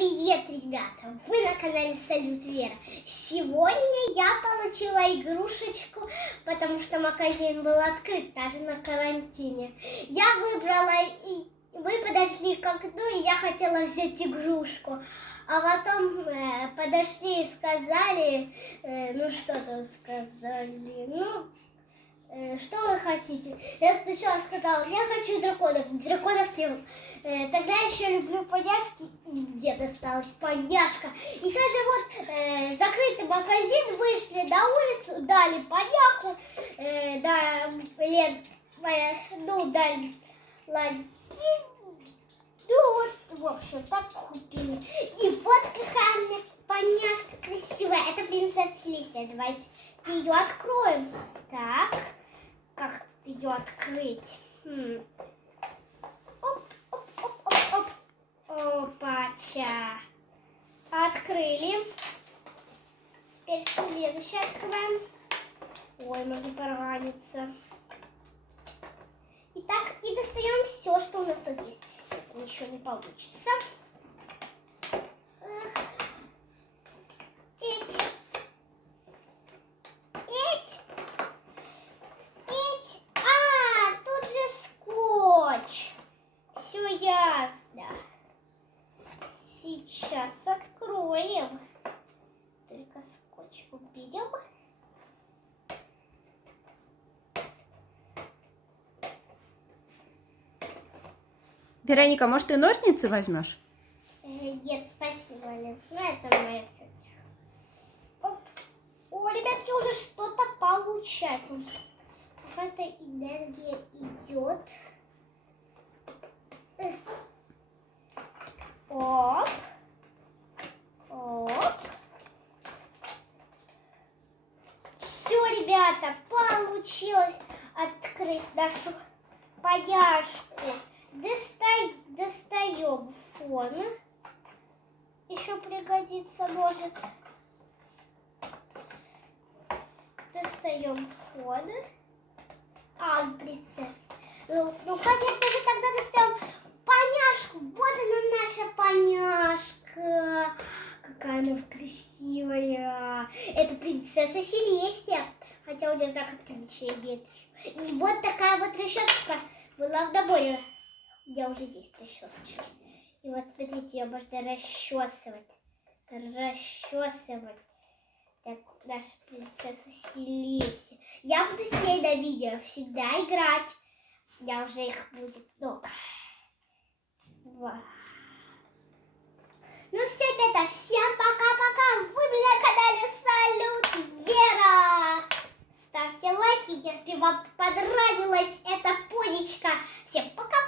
привет, ребята! Вы на канале Салют Вера. Сегодня я получила игрушечку, потому что магазин был открыт, даже на карантине. Я выбрала, и вы подошли к окну, и я хотела взять игрушку. А потом э, подошли и сказали, э, ну что там сказали, ну Э, Что вы хотите? Я сначала сказала, я хочу драконов. Драконов не Э, Тогда еще люблю поняшки. Мне досталась поняшка. И даже вот э, закрытый магазин вышли на улицу, дали поняху. Э, да, моя, ну, дали, ладно. Ну вот, в общем, так купили. И вот какая у поняшка красивая. Это принцесса Листья. Давайте ее откроем. Так как тут ее открыть? Хм. Оп, оп, оп, оп, оп. Опача. Открыли. Теперь следующий открываем. Ой, можно пораниться. Итак, и достаем все, что у нас тут есть. Это ничего не получится. Эх. Эть. Эть. Эть. А, тут же скотч. Все ясно. Сейчас откроем. Только скотч уберем. Вероника, может, ты ножницы возьмешь? Э, Нет, спасибо, Лен. Ну, это моя. О, ребятки, уже что-то получается. Какая-то энергия идет. Э. Оп. Все, ребята, получилось открыть нашу пояшку. Достай, достаем фон. Еще пригодится, может. Достаем фон. А, прицеп. Ну, ну, конечно же, тогда достаем поняшку. Вот она наша поняшка. Какая она красивая. Это принцесса Селестия. Хотя у нее так отличие нет. И вот такая вот расческа была в наборе. У меня уже есть расчесочка. И вот смотрите, ее можно расчесывать. Расчесывать. Так, наша принцесса Селестия. Я буду с ней на видео всегда играть. Меня уже их будет много. Ну все, если вам понравилась эта понечка, всем пока!